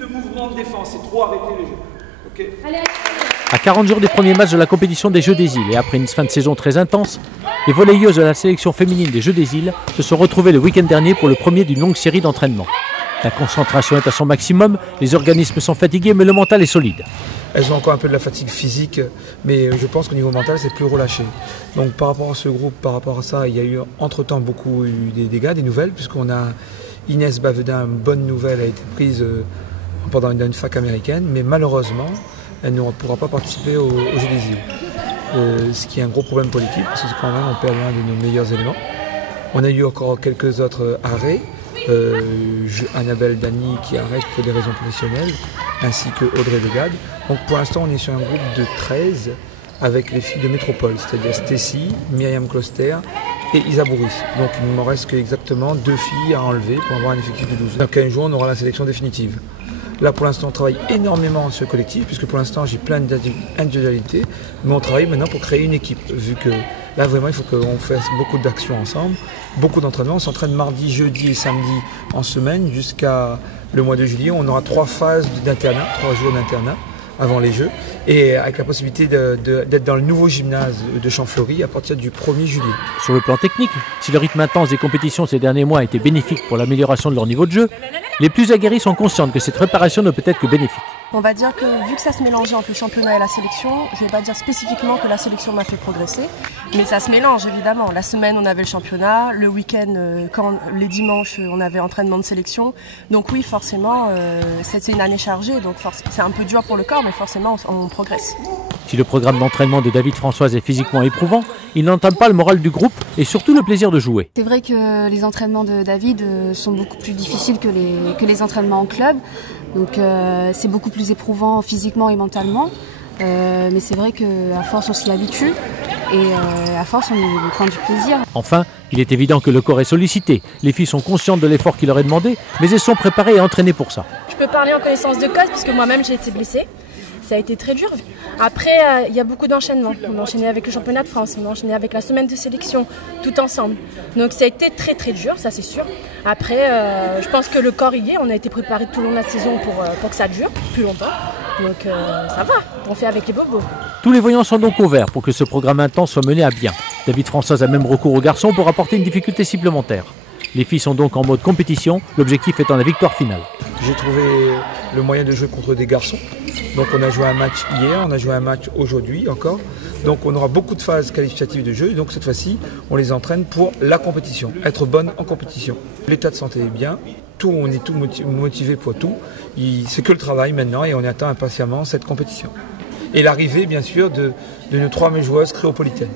de mouvements de défense, c'est trop arrêter les jeux. Okay. À 40 jours des premiers matchs de la compétition des Jeux des Îles et après une fin de saison très intense, les volleyeuses de la sélection féminine des Jeux des Îles se sont retrouvées le week-end dernier pour le premier d'une longue série d'entraînements. La concentration est à son maximum, les organismes sont fatigués mais le mental est solide. Elles ont encore un peu de la fatigue physique, mais je pense qu'au niveau mental, c'est plus relâché. Donc par rapport à ce groupe, par rapport à ça, il y a eu entre-temps beaucoup des dégâts, des nouvelles, puisqu'on a Inès Bavedin, une bonne nouvelle, a été prise pendant une fac américaine, mais malheureusement, elle ne pourra pas participer aux Jeux des Îles. Ce qui est un gros problème pour l'équipe, parce que quand même, on perd l'un de nos meilleurs éléments. On a eu encore quelques autres arrêts. Annabelle Dany qui arrête pour des raisons professionnelles, ainsi que Audrey Legade. Donc pour l'instant, on est sur un groupe de 13 avec les filles de Métropole, c'est-à-dire Stécie, Myriam Closter et Isa Bourris. Donc il ne me reste qu'exactement 2 filles à enlever pour avoir un effectif de 12. Dans 15 jours, on aura la sélection définitive. Là, pour l'instant, on travaille énormément sur le collectif, puisque pour l'instant, j'ai plein d'individualités, mais on travaille maintenant pour créer une équipe, vu que là, vraiment, il faut qu'on fasse beaucoup d'actions ensemble, beaucoup d'entraînements. On s'entraîne mardi, jeudi et samedi en semaine, jusqu'à le mois de juillet. On aura 3 phases d'internat, 3 jours d'internat avant les Jeux, et avec la possibilité d'être dans le nouveau gymnase de Champfleury à partir du 1er juillet. Sur le plan technique, si le rythme intense des compétitions ces derniers mois a été bénéfique pour l'amélioration de leur niveau de jeu, les plus aguerris sont conscientes que cette préparation ne peut être que bénéfique. On va dire que vu que ça se mélangeait entre le championnat et la sélection, je ne vais pas dire spécifiquement que la sélection m'a fait progresser, mais ça se mélange évidemment. La semaine on avait le championnat, le week-end, les dimanches on avait entraînement de sélection. Donc oui, forcément, c'est une année chargée, donc c'est un peu dur pour le corps, mais forcément on progresse. Si le programme d'entraînement de David Françoise est physiquement éprouvant, il n'entame pas le moral du groupe et surtout le plaisir de jouer. C'est vrai que les entraînements de David sont beaucoup plus difficiles que les entraînements en club. Donc c'est beaucoup plus éprouvant physiquement et mentalement. Mais c'est vrai qu'à force on s'y habitue et à force on prend du plaisir. Enfin, il est évident que le corps est sollicité. Les filles sont conscientes de l'effort qui leur est demandé, mais elles sont préparées et entraînées pour ça. Je peux parler en connaissance de cause parce que moi-même j'ai été blessée. Ça a été très dur. Après, il y a beaucoup d'enchaînements. On a enchaîné avec le championnat de France, on a enchaîné avec la semaine de sélection, tout ensemble. Donc ça a été très très dur, ça c'est sûr. Après, je pense que le corps y est. On a été préparé tout le long de la saison pour que ça dure plus longtemps. Donc ça va, on fait avec les bobos. Tous les voyants sont donc au vert pour que ce programme intense soit mené à bien. David Françoise a même recours aux garçons pour apporter une difficulté supplémentaire. Les filles sont donc en mode compétition, l'objectif étant la victoire finale. J'ai trouvé le moyen de jouer contre des garçons. Donc on a joué un match hier, on a joué un match aujourd'hui encore. Donc on aura beaucoup de phases qualificatives de jeu. Et donc cette fois-ci, on les entraîne pour la compétition, être bonne en compétition. L'état de santé est bien, on est tout motivé pour tout. C'est que le travail maintenant et on attend impatiemment cette compétition. Et l'arrivée bien sûr de nos 3 joueuses créopolitaines.